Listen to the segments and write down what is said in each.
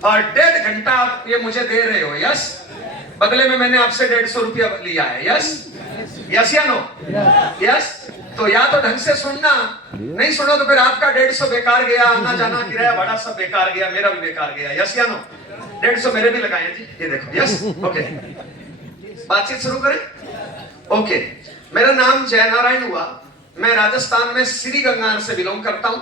और 1.5 घंटा आप ये मुझे दे रहे हो, यस, बदले में मैंने आपसे 150 रुपया लिया है, यस यस या नो, यस। तो या तो ढंग से सुनना, नहीं सुनो तो फिर आपका 150 बेकार गया, आना जाना किराया भाड़ा सब बेकार गया, मेरा भी बेकार गया, यस या नो। 150 मेरे भी लगाए जी, ये देखो, यस, ओके। बातचीत शुरू करें, ओके। मेरा नाम जयनारायण हुआ, मैं राजस्थान में श्री गंगानगर से बिलोंग करता हूं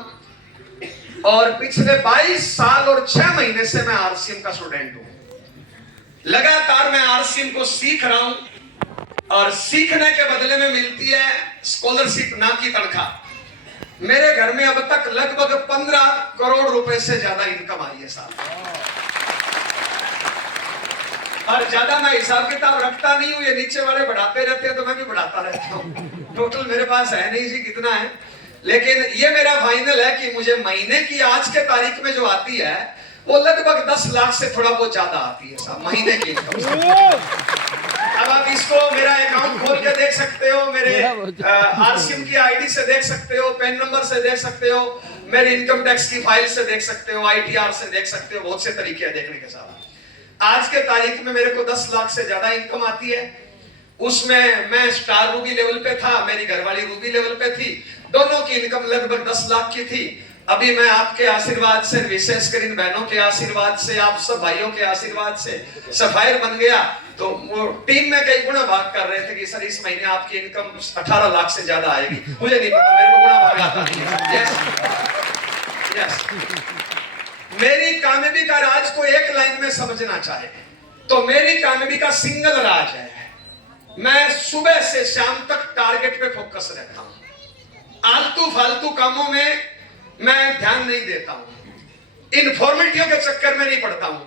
और पिछले 22 साल और 6 महीने से मैं आरसीएम का स्टूडेंट हूं। लगातार मैं आरसीएम को सीख रहा हूं और सीखने के बदले में मिलती है स्कॉलरशिप, ना की तनख्वाह। मेरे घर में अब तक लगभग 15 करोड़ रुपए से ज्यादा इनकम आई है साहब, और ज्यादा मैं हिसाब किताब रखता नहीं हूं, ये नीचे वाले बढ़ाते रहते हैं तो मैं भी बढ़ाता रहता हूं। टोटल मेरे पास है नहीं जी कितना है, लेकिन ये मेरा फाइनल है कि मुझे महीने की आज के तारीख में जो आती है वो लगभग 10 लाख से थोड़ा बहुत ज्यादा आती है साहब, महीने की इनकम। अब आप इसको मेरा अकाउंट खोल के देख सकते हो, मेरे आरसीएम की आईडी से देख सकते हो, पैन नंबर से देख सकते हो, मेरे इनकम टैक्स की फाइल से देख सकते हो, आईटीआर से देख सकते हो, बहुत से तरीके हैं देखने के साथ। आज के तारीख में मेरे को 10 लाख से ज्यादा इनकम आती है। उसमें मैं स्टार रूबी लेवल पे था, मेरी घरवाली रूबी लेवल पे थी, दोनों की इनकम लगभग 10 लाख की थी। अभी मैं आपके आशीर्वाद से, विशेषकर इन बहनों के आशीर्वाद से, आप सब भाइयों के आशीर्वाद से सफायर बन गया। तो वो टीम में कई गुना भाग कर रहे थे कि सर इस महीने आपकी इनकम 18 लाख से ज्यादा आएगी। मुझे नहीं पता, मेरे को गुना भाग आता नहीं। Yes yes. मेरी कामयाबी का राज को एक लाइन में समझना चाहे तो मेरी कामयाबी का सिंगल राज है, मैं सुबह से शाम तक टारगेट पे फोकस रहता हूं। आलतू फालतू कामों में मैं ध्यान नहीं देता हूं, इन फॉर्मेलिटियों के चक्कर में नहीं पड़ता हूं।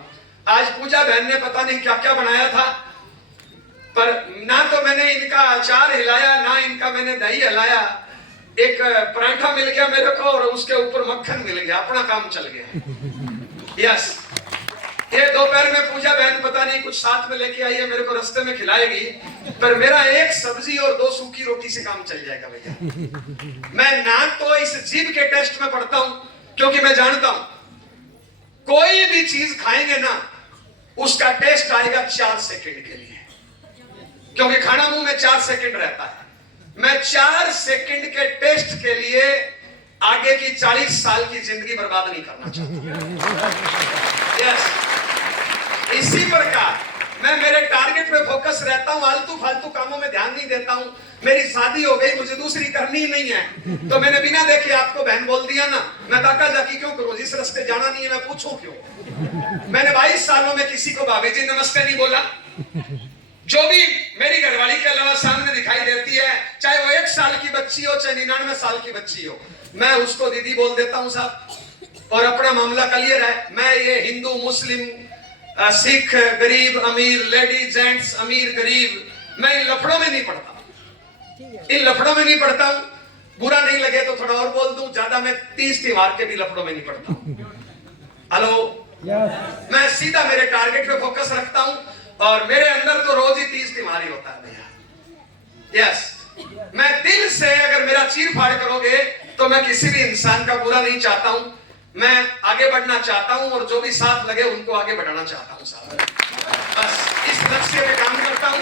आज पूजा बहन ने पता नहीं क्या क्या बनाया था, पर ना तो मैंने इनका अचार हिलाया, ना इनका मैंने दही हिलाया। एक पराठा मिल गया मेरे को और उसके ऊपर मक्खन मिल गया, अपना काम चल गया। यस, ये दोपहर में पूजा बहन पता नहीं कुछ साथ में लेके आई है, मेरे को रास्ते में खिलाएगी, पर मेरा एक सब्जी और 2 सूखी रोटी से काम चल जाएगा भैया। मैं ना तो इस जीभ के टेस्ट में पढ़ता हूं, क्योंकि मैं जानता हूं कोई भी चीज खाएंगे ना उसका टेस्ट आएगा 4 सेकंड के लिए, क्योंकि खाना मुंह में 4 सेकंड रहता है। मैं 4 सेकंड के टेस्ट के लिए आगे की 40 साल की जिंदगी बर्बाद नहीं करना चाहता। यस, इसी प्रकार मैं मेरे टारगेट पे फोकस रहता हूं, आलतू फालतू कामों में ध्यान नहीं देता हूं। मेरी शादी हो गई, मुझे दूसरी करनी ही नहीं है, तो मैंने बिना देखे आपको बहन बोल दिया ना। मैं ताका जाकी क्यों करूं, जिस रास्ते जाना नहीं है मैं पूछूं क्यों। मैंने 22 सालों में किसी को भाभी जी नमस्ते नहीं बोला। जो भी मेरी घरवाली के अलावा सामने दिखाई देती है, चाहे वो 1 साल की बच्ची हो, चाहे 99 साल की बच्ची हो, मैं उसको दीदी बोल देता हूं साहब, और अपना मामला क्लियर है। मैं ये हिंदू मुस्लिम सिख गरीब अमीर, लेडी जेंट्स अमीर गरीब, मैं इन लफड़ों में नहीं पड़ता, इन लफड़ों में नहीं पड़ता हूं। बुरा नहीं लगे तो थोड़ा और बोल दूं, ज्यादा मैं 30 त्योहार के भी लफड़ों में नहीं पड़ता हूं। हेलो, मैं सीधा मेरे टारगेट पे फोकस रखता हूं, और मेरे अंदर तो रोज ही 30 त्योहार ही होता है भैया। यस, मैं दिल से अगर मेरा चीर फाड़ करोगे तो मैं किसी भी इंसान का बुरा नहीं चाहता हूं, मैं आगे बढ़ना चाहता हूं, और जो भी साथ लगे उनको आगे बढ़ाना चाहता हूं साहब। बस इस लक्ष्य पे काम करता हूं।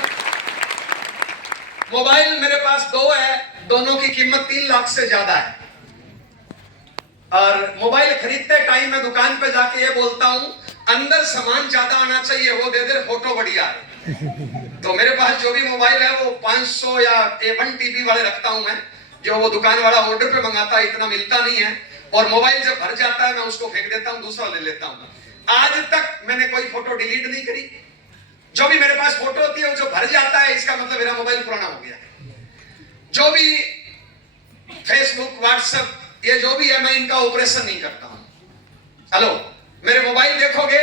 मोबाइल मेरे पास 2 है, दोनों की कीमत 3 लाख से ज्यादा है, और मोबाइल खरीदते टाइम मैं दुकान पे जाके ये बोलता हूं अंदर सामान ज्यादा आना चाहिए, वो दे दे, फोटो बढ़िया है। तो मेरे पास जो भी मोबाइल है वो 500 या A1 TB वाले रखता हूं मैं, जो वो दुकान वाला ऑर्डर पे मंगाता है, इतना मिलता नहीं है। और मोबाइल जब भर जाता है मैं उसको फेंक देता हूं, दूसरा ले लेता हूं। आज तक मैंने कोई फोटो डिलीट नहीं करी। जो भी मेरे पास फोटो होती है वो जो भर जाता है, इसका मतलब मेरा मोबाइल पुराना हो गया। जो भी फेसबुक व्हाट्सएप ये जो भी है, मैं इनका ऑपरेशन नहीं करता हूं। हेलो, मेरे मोबाइल देखोगे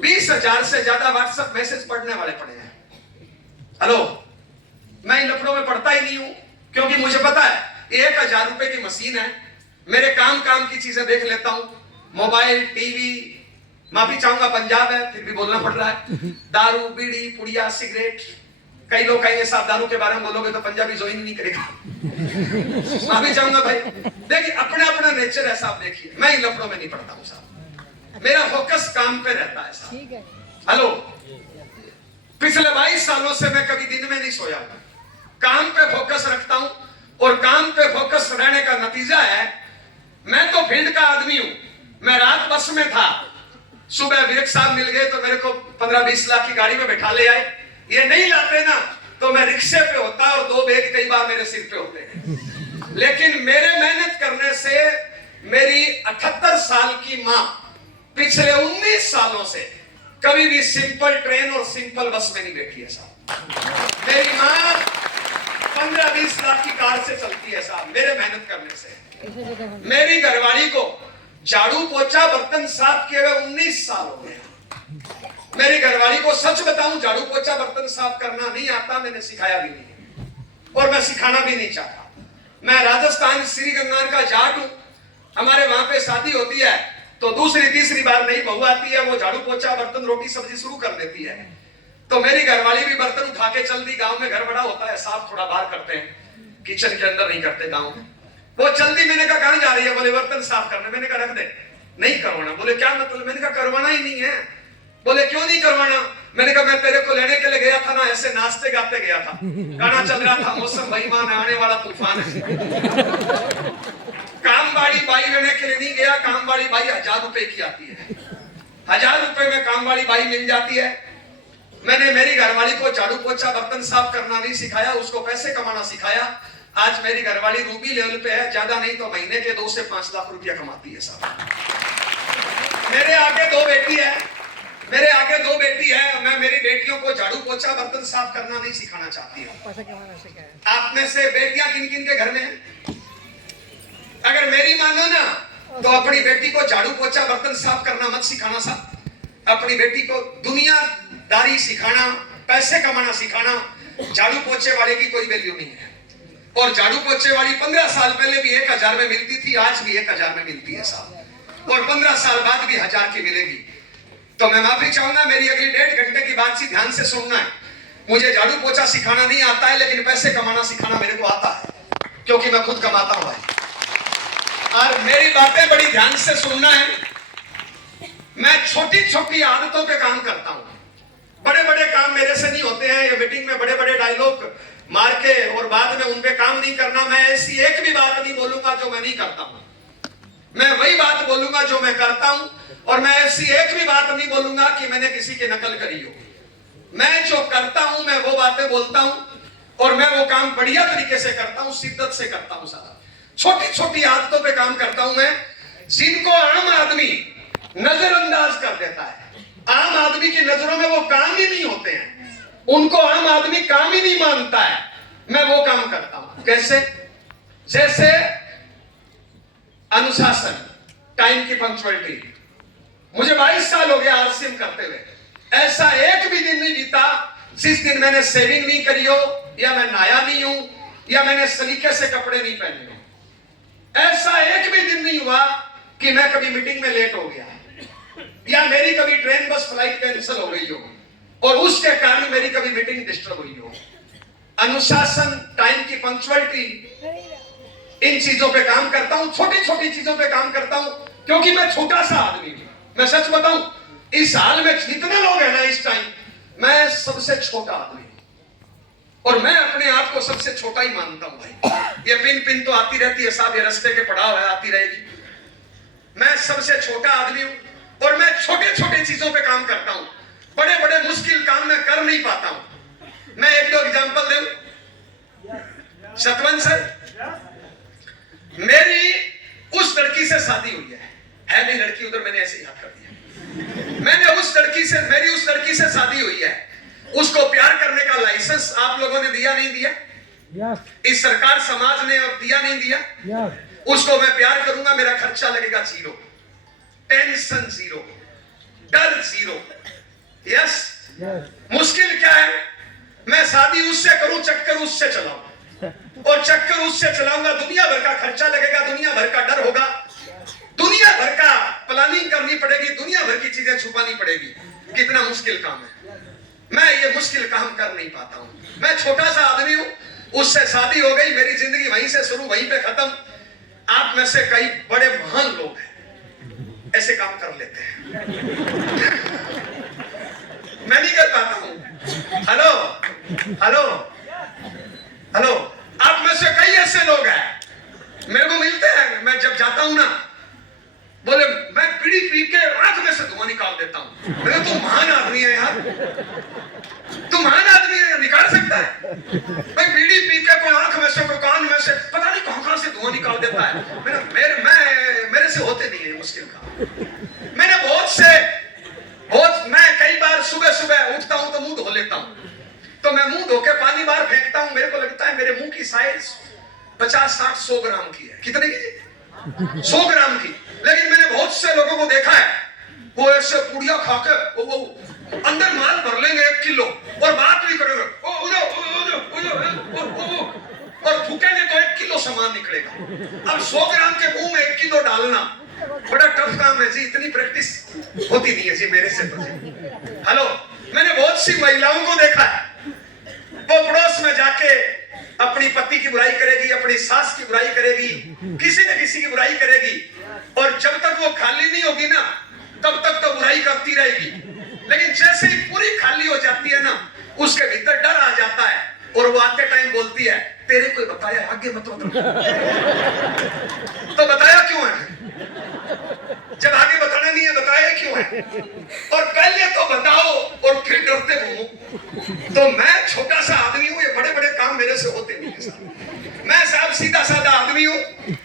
20,000 से ज्यादा व्हाट्सएप मैसेज पढ़ने वाले पड़े हैं। हेलो, मैं इन लफड़ों में पढ़ता ही नहीं हूं, क्योंकि मुझे पता है 1000 रुपए की मशीन है, मेरे काम की चीजें देख लेता हूं। मोबाइल, टीवी, माफी चाहूंगा पंजाब है फिर भी बोलना पड़ रहा है, दारू, बीड़ी, पुड़िया, सिगरेट। कई लोग कहेंगे साहब दारू के बारे में बोलोगे तो पंजाबी ज्वाइन नहीं करेगा। माफी चाहूंगा भाई, देखिए अपना अपना नेचर है साहब। देखिए मैं इन लफड़ों में नहीं पड़ता हूं साहब। मेरा फोकस काम पे रहता है साहब। ठीक है। हेलो, पिछले 22 सालों से मैं कभी दिन में नहीं सोया, काम पे फोकस रखता हूं, और काम पे फोकस रहने का नतीजा है, मैं तो फील्ड का आदमी हूं। मैं रात बस में था, सुबह विवेक साहब मिल गए तो मेरे को 15-20 लाख की गाड़ी में बैठा ले आए। ये नहीं लाते ना तो मैं रिक्शे पे होता और 2 बैग कई बार मेरे सिर पे होते हैं। लेकिन मेरे मेहनत करने से मेरी 78 साल की माँ पिछले 19 सालों से कभी भी सिंपल ट्रेन और सिंपल बस में नहीं बैठी है साहब। मेरी माँ 15-20 लाख की कार से चलती है साहब, मेरे मेहनत करने से। मेरी घरवाली को झाड़ू पोछा बर्तन साफ किए हुए 19 साल हो गए। मेरी घरवाली को सच बताऊं, झाड़ू पोछा बर्तन साफ करना नहीं आता, मैंने सिखाया भी नहीं और मैं सिखाना भी नहीं चाहता। मैं राजस्थान श्री गंगान का जाट हूं। हमारे वहां पे शादी होती है तो दूसरी तीसरी बार नई बहू आती है, वो झाड़ू पोछा बर्तन रोटी सब्जी शुरू कर देती है। तो मेरी घरवाली भी बर्तन उठा के चल दी। गांव में घर बड़ा होता है, साफ थोड़ा बाहर करते हैं, किचन के अंदर नहीं करते गांव में। वो चल दी। मैंने कहा कहां जा रही है? बोले बर्तन साफ करने। मैंने कहा रख दे, नहीं करवाना। बोले क्या मतलब? मैंने कहा करवाना ही नहीं है। बोले क्यों नहीं करवाना? मैंने कहा मैं तेरे को लेने के लिए गया था ना, ऐसे नाचते गाते गया था, गाना चल रहा था, मौसम बेईमान है, आने वाला तूफान है। काम वाली बाई लेने के लिए नहीं गया। काम वाली बाई 1000 रुपए की आती है, 1000 रुपए में काम वाली बाई मिल जाती है। मैंने मेरी घरवाली को झाड़ू पोछा बर्तन साफ करना नहीं सिखाया, उसको पैसे कमाना सिखाया। आज मेरी घरवाली रूबी लेवल पे है, ज्यादा नहीं तो महीने के 2 से 5 लाख रुपया कमाती है साहब। मेरे आगे 2 बेटी है, मेरे आगे 2 बेटी है। मैं मेरी बेटियों को झाड़ू पोछा बर्तन साफ करना नहीं सिखाना चाहती हूँ। आप में से बेटियां किन किन के घर में हैं? अगर मेरी मानो ना तो अपनी बेटी को झाड़ू पोछा बर्तन साफ करना मत सिखाना साहब। अपनी बेटी को दुनियादारी सिखाना, पैसे कमाना सिखाना। झाड़ू पोछे वाले की कोई वैल्यू नहीं है। और झाड़ू पोछे वाली 15 साल पहले भी 1000 में मिलती थी, आज भी 1000 में मिलती है साहब, और 15 साल बाद भी 1000 की मिलेगी। तो मैं माफी चाहूंगा, मेरी अगली 1.5 घंटे की बातचीत ध्यान से सुनना है। मुझे झाड़ू पोछा सिखाना नहीं आता है, लेकिन पैसे कमाना सिखाना मेरे को आता है, क्योंकि मैं खुद कमाता हूं भाई। और मेरी बातें बड़ी ध्यान से सुनना है। मैं छोटी छोटी आदतों पे काम करता हूं। बड़े बड़े काम मेरे से नहीं होते हैं। ये मीटिंग में बड़े बड़े डायलॉग मार के और बाद में उन पे काम नहीं करना। मैं ऐसी एक भी बात नहीं बोलूंगा जो मैं नहीं करता हूं। मैं वही बात बोलूंगा जो मैं करता हूं, और मैं ऐसी एक भी बात नहीं बोलूंगा कि मैंने किसी की नकल करी हो। मैं जो करता हूं मैं वो बातें बोलता हूं, और मैं वो काम बढ़िया तरीके से करता हूं, शिद्दत से करता हूं साहब। छोटी छोटी आदतों पे काम करता हूं मैं, जिनको आम आदमी नजरअंदाज कर देता है। आम आदमी की नजरों में वो काम ही नहीं होते हैं, उनको आम आदमी काम ही नहीं मानता है। मैं वो काम करता हूं। कैसे? जैसे अनुशासन, टाइम की पंक्चुअलिटी। मुझे 22 साल हो गया आरसीएम करते हुए। ऐसा एक भी दिन नहीं बीता जिस दिन मैंने सेविंग नहीं करी हो, या मैं नहाया नहीं हूं, या मैंने सलीके से कपड़े नहीं पहने हो। ऐसा एक भी दिन नहीं हुआ कि मैं कभी मीटिंग में लेट हो गया, या मेरी कभी ट्रेन बस फ्लाइट कैंसिल हो गई हो, और उसके कारण मेरी कभी मीटिंग डिस्टर्ब हुई हो। अनुशासन, टाइम की पंक्चुअलिटी, इन चीजों पे काम करता हूं। छोटी छोटी चीजों पे काम करता हूं, क्योंकि मैं छोटा सा आदमी हूं। मैं सच बताऊं, इस हाल में जितने लोग हैं ना इस टाइम, मैं सबसे छोटा आदमी हूं, और मैं अपने आप को सबसे छोटा ही मानता हूं भाई। ये पिन पिन तो आती रहती है साहब, ये रास्ते के पड़ाव है, आती रहेगी। मैं सबसे छोटा आदमी हूं, और मैं छोटे छोटे चीजों पे काम करता हूं। बड़े बड़े मुश्किल काम मैं कर नहीं पाता हूं। मैं 1-2 एग्जांपल दूं। सतवंत सर, मेरी उस लड़की से शादी हुई है नहीं लड़की, उधर मैंने ऐसे याद कर दिया। मैंने उस लड़की से, मेरी उस लड़की से शादी हुई है। उसको प्यार करने का लाइसेंस आप लोगों ने दिया नहीं दिया? इस सरकार समाज ने और दिया नहीं दिया? उसको मैं प्यार करूंगा, मेरा खर्चा लगेगा 0, टेंशन 0, डर 0। यस, मुश्किल क्या है? मैं शादी उससे करूं, चक्कर उससे चलाऊं, और चक्कर उससे चलाऊंगा, दुनिया भर का खर्चा लगेगा, दुनिया भर का डर होगा, दुनिया भर का प्लानिंग करनी पड़ेगी, दुनिया भर की चीजें छुपानी पड़ेगी। कितना मुश्किल काम है। मैं ये मुश्किल काम कर नहीं पाता हूं। मैं छोटा सा आदमी हूं, उससे शादी हो गई, मेरी जिंदगी वहीं से शुरू, वहीं पे खत्म। आप में से कई बड़े महान लोग हैं, ऐसे काम कर लेते हैं। मैं नहीं कर पाता हूं। हेलो हेलो हेलो, आप में से कई ऐसे लोग हैं, मेरे को मिलते हैं, मैं जब जाता हूं ना, बोले मैं बीड़ी पी के आंख में से धुआं निकाल देता हूं। मैं तो महान आदमी है यार, तू महान आदमी है, निकाल सकता है। मैं बीड़ी पी के कोई आंख में से, कोई कान में से, पता नहीं कहां से धुआं निकाल देता है। मेरे से होते नहीं है मुश्किल का। मैं कई बार सुबह सुबह उठता हूं तो मुंह धो लेता हूं, तो मैं मुंह धो के पानी बाहर फेंकता हूं, मेरे को लगता है मेरे मुंह की साइज 50-60-100 ग्राम की है। कितने की? 100 ग्राम की। लेकिन मैंने बहुत से लोगों को देखा है, वो ऐसे पुड़िया खाके वो अंदर माल भर लेंगे 1 किलो और बात भी करेंगे और फूकेंगे तो 1 किलो सामान निकलेगा। अब 100 ग्राम के मुंह में 1 किलो डालना बड़ा टफ काम है जी, इतनी प्रैक्टिस होती नहीं है जी मेरे से तो जी। हेलो, मैंने बहुत सी महिलाओं को देखा है, वो पड़ोस में जाके अपनी पति की बुराई करेगी, अपनी सास की बुराई करेगी, किसी न किसी की बुराई करेगी, और जब तक वो खाली नहीं होगी ना, तब तक तो बुराई करती रहेगी। लेकिन जैसे ही पूरी खाली हो जाती है ना, उसके भीतर डर आ जाता है और वो आते टाइम बोलती है, तेरे कोई बताया आगे मत तो बताया क्यों है? जब आगे बताना नहीं है, बताया क्यों है? और पहले तो बताओ और फिर डरते हो। तो मैं छोटा सा आदमी हूं, ये बड़े बड़े काम मेरे से होते नहीं है। मैं साहब सीधा साधा आदमी हूं।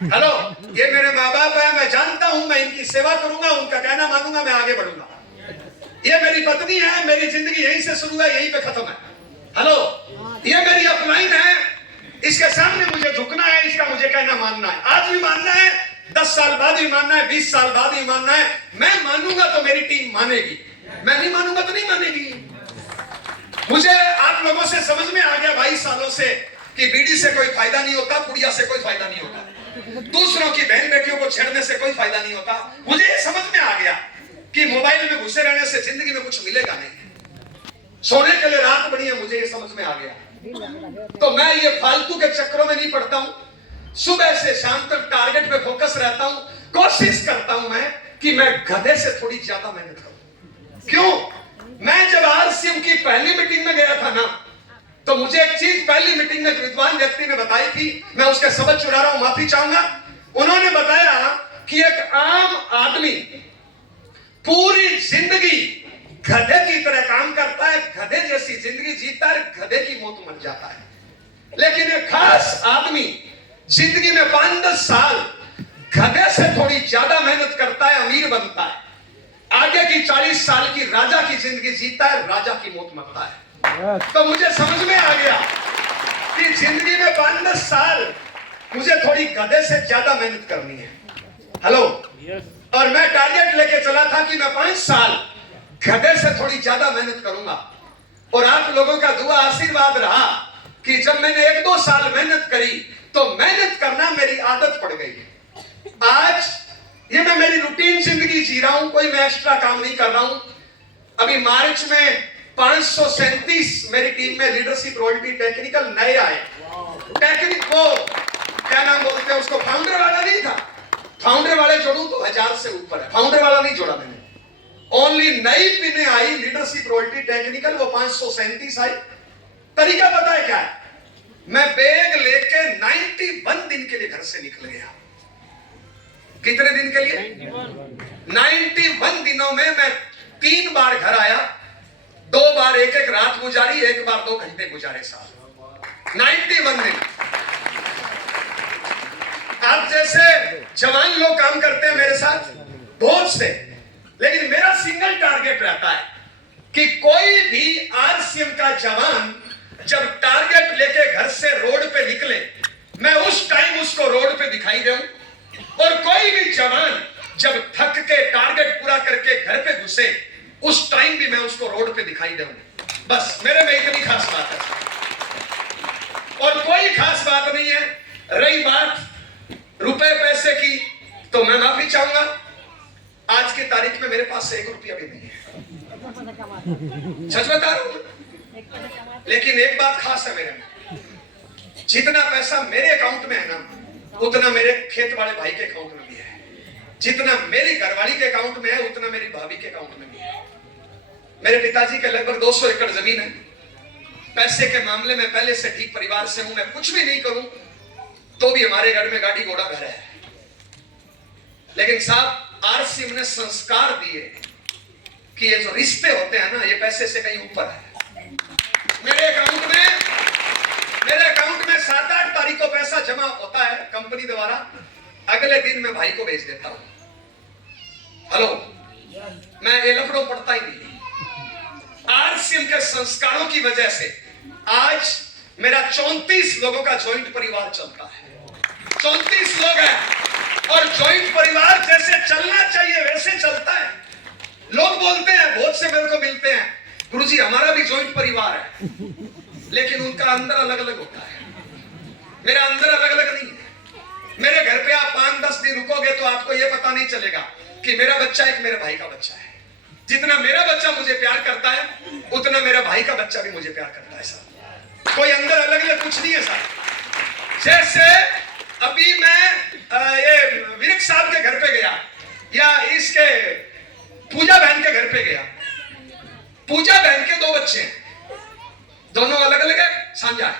हेलो, ये मेरे माँ बाप है, मैं जानता हूं, मैं इनकी सेवा करूंगा, उनका कहना मानूंगा, मैं आगे बढ़ूंगा। ये मेरी पत्नी है, मेरी जिंदगी यहीं से शुरू है, यहीं पे खत्म है। हेलो, ये मेरी अपलाइन है, इसके सामने मुझे झुकना है, इसका मुझे कहना मानना है। आज भी मानना है, 10 साल बाद भी मानना है, 20 साल बाद भी मानना है। मैं मानूंगा तो मेरी टीम मानेगी, मैं नहीं मानूंगा तो नहीं मानेगी। मुझे आप लोगों से समझ में आ गया 22 सालों से कि बीड़ी से कोई फायदा नहीं होता, पुड़िया से कोई फायदा नहीं होता, दूसरों की बहन बेटियों को छेड़ने से कोई फायदा नहीं होता। मुझे ये समझ में आ गया कि मोबाइल में घुसे रहने से जिंदगी में कुछ मिलेगा नहीं, सोने के लिए रात बनी है, मुझे ये समझ में आ गया। तो मैं ये फालतू के चक्करों में नहीं पड़ता हूं, सुबह से शाम तक टारगेट पे फोकस रहता हूं। कोशिश करता हूं मैं कि मैं गधे से थोड़ी ज्यादा मेहनत करूं। क्यों? मैं जब आरसीएम की पहली मीटिंग में गया था ना, तो मुझे एक चीज पहली मीटिंग में विद्वान व्यक्ति ने बताई थी, मैं उसके शब्द चुरा रहा हूं, माफी चाहूंगा। उन्होंने बताया कि एक आम आदमी पूरी जिंदगी गधे की तरह काम करता है, गधे जैसी जिंदगी जीता है, गधे की मौत मर जाता है। लेकिन एक खास आदमी जिंदगी में 5-10 साल गधे से थोड़ी ज्यादा मेहनत करता है, अमीर बनता है, आगे की 40 साल की राजा की जिंदगी जीता है, राजा की मौत मरता है। तो मुझे समझ में आ गया कि जिंदगी में 5-10 साल मुझे थोड़ी गधे से ज्यादा मेहनत करनी है। हेलो, और मैं टारगेट लेके चला था कि मैं 5 साल गधे से थोड़ी ज्यादा मेहनत करूंगा। और आप लोगों का दुआ आशीर्वाद रहा कि जब मैंने 1-2 साल मेहनत करी तो मेहनत करना मेरी आदत पड़ गई। आज ये मैं मेरी रूटीन जिंदगी जी रहा हूं, कोई मैं एक्स्ट्रा काम नहीं कर रहा हूं। अभी मार्च में 537 मेरी टीम में लीडरशिप रॉयल्टी टेक्निकल नए आए। टेक्निक वो क्या नाम बोलते हैं उसको, फाउंडर वाला नहीं था, फाउंडर वाले जोड़ू तो 1000 से ऊपर है, फाउंडर वाला नहीं जोड़ा मैंने। ओनली नई पिने आई लीडरशिप रॉयल्टी टेक्निकल, वो 537 आई। तरीका पता है क्या है? मैं बैग लेके 91 दिन के लिए घर से निकल गया। कितने दिन के लिए? 91 दिनों में मैं 3 बार घर आया, 2 बार एक रात गुजारी, 1 बार 2 घंटे गुजारे साल। 91 दिन। आप जैसे जवान लोग काम करते हैं मेरे साथ बहुत से, लेकिन मेरा सिंगल टारगेट रहता है कि कोई भी आरसीएम का जवान जब टारगेट लेके घर से रोड पे निकले, मैं उस टाइम उसको रोड पे दिखाई दूं, और कोई भी जवान जब थक के टारगेट पूरा करके घर पे घुसे, उस टाइम भी मैं उसको रोड पे दिखाई दूं। बस मेरे में इतनी खास बात है और कोई खास बात नहीं है। रही बात रुपए पैसे की, तो मैं माफी चाहूंगा, आज की तारीख में मेरे पास 1 रुपया भी नहीं है, सच बता रहा हूं। लेकिन एक बात खास है मेरे में, जितना पैसा मेरे अकाउंट में है ना, उतना मेरे खेत वाले भाई के अकाउंट में भी है। जितना मेरी घरवाली के अकाउंट में है उतना मेरी भाभी के अकाउंट में भी है। मेरे पिताजी के लगभग 200 एकड़ जमीन है। पैसे के मामले में पहले से ठीक परिवार से हूं। मैं कुछ भी नहीं करूं तो भी हमारे घर में गाड़ी घोड़ा घर है। लेकिन साहब आरसीएम ने संस्कार दिए कि ये जो रिश्ते होते हैं ना, ये पैसे से कहीं ऊपर है। मेरे अकाउंट में 7-8 तारीख को पैसा जमा होता है कंपनी द्वारा, अगले दिन मैं भाई को भेज देता हूं। हेलो, मैं ये लफड़ों पढ़ता ही नहीं। आरसीएम के संस्कारों की वजह से आज मेरा 34 लोगों का ज्वाइंट परिवार चलता है। 34 लोग हैं और ज्वाइंट परिवार जैसे चलना चाहिए वैसे चलता है। लोग बोलते हैं, बहुत से मेरे को मिलते हैं, गुरुजी हमारा भी ज्वाइंट परिवार है, लेकिन उनका अंदर अलग अलग होता है, मेरा अंदर अलग अलग नहीं है। मेरे घर पे आप 5-10 दिन रुकोगे तो आपको यह पता नहीं चलेगा कि मेरा बच्चा एक मेरे भाई का बच्चा है। जितना मेरा बच्चा मुझे प्यार करता है उतना मेरा भाई का बच्चा भी मुझे प्यार करता है साहब। कोई अंदर अलग अलग कुछ नहीं है साहब। जैसे अभी मैं ये विरक साहब के घर पे गया या इसके पूजा बहन के घर पे गया। पूजा बहन के 2 बच्चे हैं, दोनों अलग अलग है, साझा है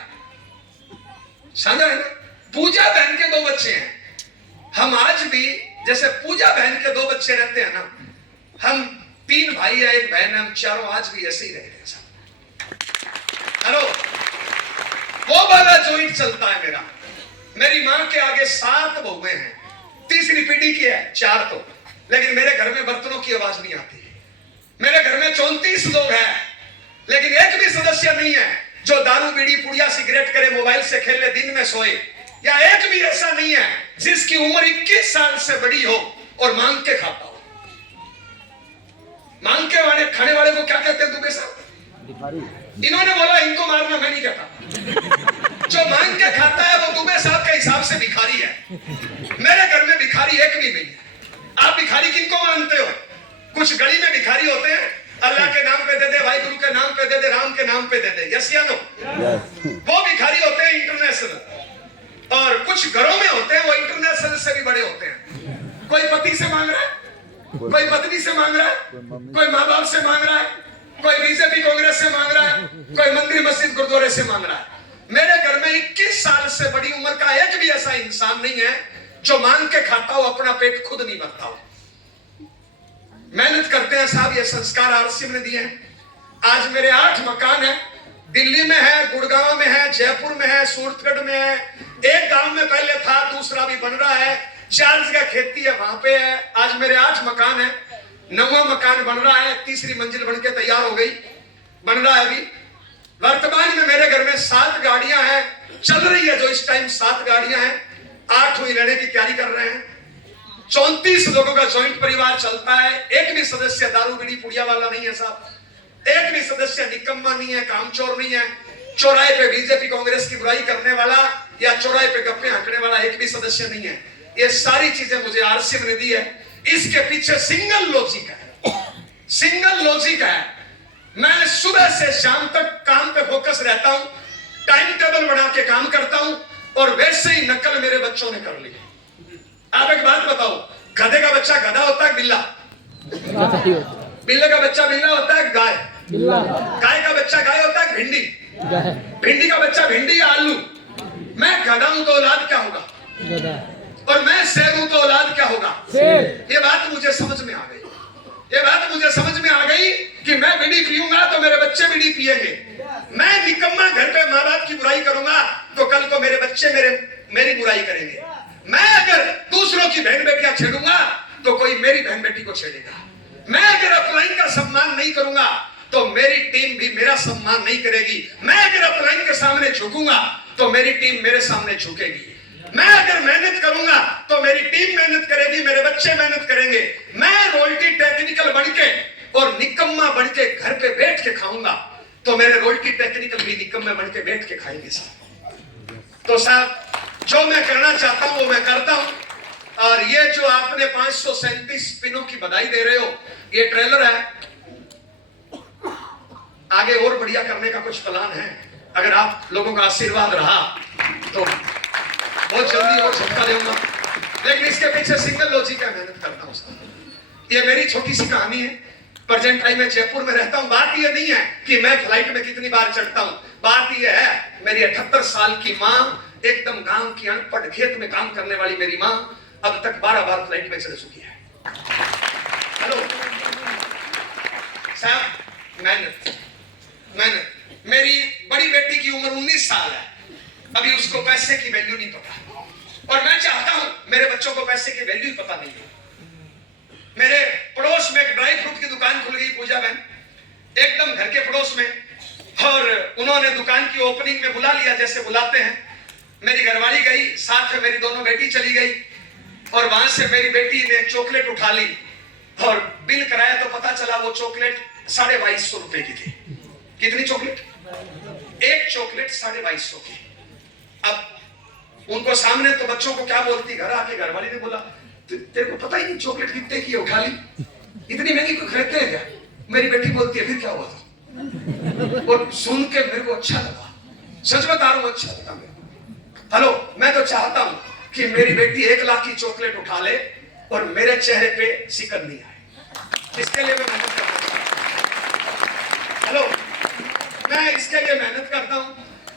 ना। पूजा बहन के 2 बच्चे हैं। हम आज भी जैसे पूजा बहन के 2 बच्चे रहते हैं ना, हम 3 भाई है 1 बहन है, हम चारों आज भी ऐसे ही रहते हैं साहब। हेलो, वो वाला ज्वाइंट चलता है मेरा। मेरी मां के आगे 7 बहुएं हैं, तीसरी पीढ़ी की है 4 तो, लेकिन मेरे घर में बर्तनों की आवाज नहीं आती। मेरे घर में 34 लोग हैं, लेकिन एक भी सदस्य नहीं है जो दारू बीड़ी पुड़िया सिगरेट करे, मोबाइल से खेले, दिन में सोए, या एक भी ऐसा नहीं है जिसकी उम्र 21 साल से बड़ी हो और मांग के खाता हो। मांग के वाले खाने वाले को क्या कहते हैं दुबे साहब? इन्होंने बोला इनको मारना, मैं नहीं कहता। जो मांग के खाता है वो दुबे साहब के हिसाब से भिखारी है। मेरे घर में भिखारी एक भी नहीं है। आप भिखारी किनको मानते हो? कुछ गली में भिखारी होते हैं, अल्लाह के नाम पे दे दे, भाई गुरु के नाम पे दे दे, राम के नाम पे दे दे, यस या नो? वो भिखारी होते हैं इंटरनेशनल। और कुछ घरों में होते हैं वो इंटरनेशनल से भी बड़े होते हैं। कोई पति से मांग रहा है, कोई पत्नी से मांग रहा है, कोई माँ बाप से मांग रहा है, कोई बीजेपी कांग्रेस से मांग रहा है, कोई मंदिर मस्जिद गुरुद्वारे से मांग रहा है। मेरे घर में 21 साल से बड़ी उम्र का एक भी ऐसा इंसान नहीं है जो मांग के खाता हो, अपना पेट खुद नहीं भरता हो। मेहनत करते हैं साहब, ये संस्कार आरसीएम ने दिए हैं। आज मेरे 8 मकान हैं, दिल्ली में है, गुड़गांव में है, जयपुर में है, सूरतगढ़ में है, एक गांव में पहले था, दूसरा भी बन रहा है, 4 जगह खेती है, वहां पे है। आज मेरे 8 मकान है, 9वां मकान बन रहा है, तीसरी मंजिल बनके तैयार हो गई, बन रहा है अभी। वर्तमान में मेरे घर में 7 गाड़ियां हैं, चल रही है जो इस टाइम 7 गाड़ियां हैं, 8 हुई लेने की तैयारी कर रहे हैं। 34 लोगों का ज्वाइंट परिवार चलता है। एक भी सदस्य दारू बीड़ी पुड़िया वाला नहीं है साहब। एक भी सदस्य निकम्मा नहीं है, कामचोर नहीं है, चौराहे पे बीजेपी कांग्रेस की बुराई करने वाला या चौराहे पे गप्पे हंकने वाला एक भी सदस्य नहीं है। ये सारी चीजें मुझे आरसीएम ने दी है। इसके पीछे सिंगल लॉजिक है, सिंगल लॉजिक है। मैं सुबह से शाम तक काम पे फोकस रहता हूं, टाइम टेबल बना के काम करता हूं, और वैसे ही नकल मेरे बच्चों ने कर ली। आप एक बात बताओ, गधे का बच्चा गधा होता है बिल्ला? बिल्ले का बच्चा बिल्ला होता है गाय? गाय का बच्चा गाय होता है भिंडी? भिंडी का बच्चा भिंडी या आलू? मैं गधा हूं तो औलाद क्या होगा? और मैं शेर हूं तो औलाद क्या होगा? ये बात मुझे समझ में आ गई। ये बात मुझे समझ में आ गई कि मैं बीड़ी पीऊंगा तो मेरे बच्चे बीड़ी पिएंगे। मैं निकम्मा घर पे माँ बाप की बुराई करूंगा तो कल को मेरे बच्चे मेरी बुराई करेंगे। मैं अगर दूसरों की बहन बेटियां छेड़ूंगा तो कोई मेरी बहन बेटी को छेड़ेगा। मैं अगर अपलाइन का सम्मान नहीं करूंगा तो मेरी टीम भी मेरा सम्मान नहीं करेगी। मैं अगर अपलाइन के सामने झुकूंगा तो मेरी टीम मेरे सामने झुकेगी। मैं अगर मेहनत करूंगा तो मेरी टीम मेहनत करेगी, मेरे बच्चे मेहनत करेंगे। मैं रोल्टी टेक्निकल बनके और निकम्मा बनके घर पे बैठ के खाऊंगा तो मेरे रोल्टी टेक्निकल भी निकम्मे बनके बैठ के खाएंगे साहब। तो साहब जो मैं करना चाहता हूं वो मैं करता हूं। और ये जो आपने 537 पिनों की बधाई दे रहे हो, ये ट्रेलर है। आगे और बढ़िया करने का कुछ प्लान है। अगर आप लोगों का आशीर्वाद रहा तो बहुत जल्दी और झटका देऊंगा। लेकिन इसके पीछे सिंगल लॉजिक है, मेहनत करता हूँ साहब। ये मेरी छोटी सी कहानी है। प्रेजेंट टाइम में जयपुर में रहता हूँ। बात ये नहीं है कि मैं फ्लाइट में कितनी बार चढ़ता हूँ, बात ये है मेरी 78 साल की माँ, एकदम गांव की अनपढ़ खेत में काम करने वाली मेरी माँ अब तक 12 बार फ्लाइट में चढ़ चुकी है। हेलो साहब, मेहनत। मेरी बड़ी बेटी की उम्र 19 साल है, अभी उसको पैसे की वैल्यू नहीं पता, और मैं चाहता हूं मेरे बच्चों को पैसे की वैल्यू पता नहीं है। मेरे पड़ोस में एक ड्राई फ्रूट की दुकान खुल गई, पूजा बहन, एकदम घर के पड़ोस में, और उन्होंने दुकान की ओपनिंग में बुला लिया जैसे बुलाते हैं। मेरी घरवाली गई, साथ में मेरी दोनों बेटी चली गई, और वहां से मेरी बेटी ने चॉकलेट उठा ली और बिल कराया तो पता चला वो चॉकलेट 2250 रुपए की थी। कितनी चॉकलेट? एक चॉकलेट 2250 की। अब उनको सामने तो बच्चों को क्या बोलती, घर आके घरवाली ने बोला तेरे को पता ही नहीं चॉकलेट कितने की है, उठा ली, इतनी महंगी कोई खरीदते हैं क्या? मेरी बेटी बोलती है फिर क्या हुआ था? और सुन के मेरे को अच्छा लगा, सच बता रहा हूं, अच्छा लगा मेरे को। हेलो, मैं तो चाहता हूं कि मेरी बेटी 1 लाख की चॉकलेट उठा ले और मेरे चेहरे पे सिकन नहीं आए। इसके लिए मैं मेहनत करता हूं। हेलो, मैं इसके लिए मेहनत करता हूं।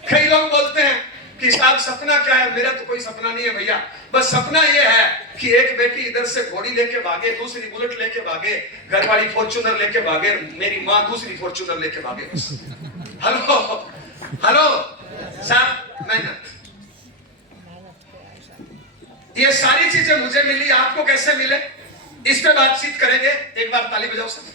कई लोग बोलते हैं कि साहब सपना क्या है? मेरा तो कोई सपना नहीं है भैया, बस सपना ये है कि एक बेटी इधर से घोड़ी लेके भागे, दूसरी बुलेट लेके भागे, घर वाली फॉर्च्यूनर लेके भागे, मेरी माँ दूसरी फॉर्च्यूनर लेके भागे, बस। हेलो साहब, मेहनत। ये सारी चीजें मुझे मिली, आपको कैसे मिले, इस पे बातचीत करेंगे। एक बार ताली बजाओ सब।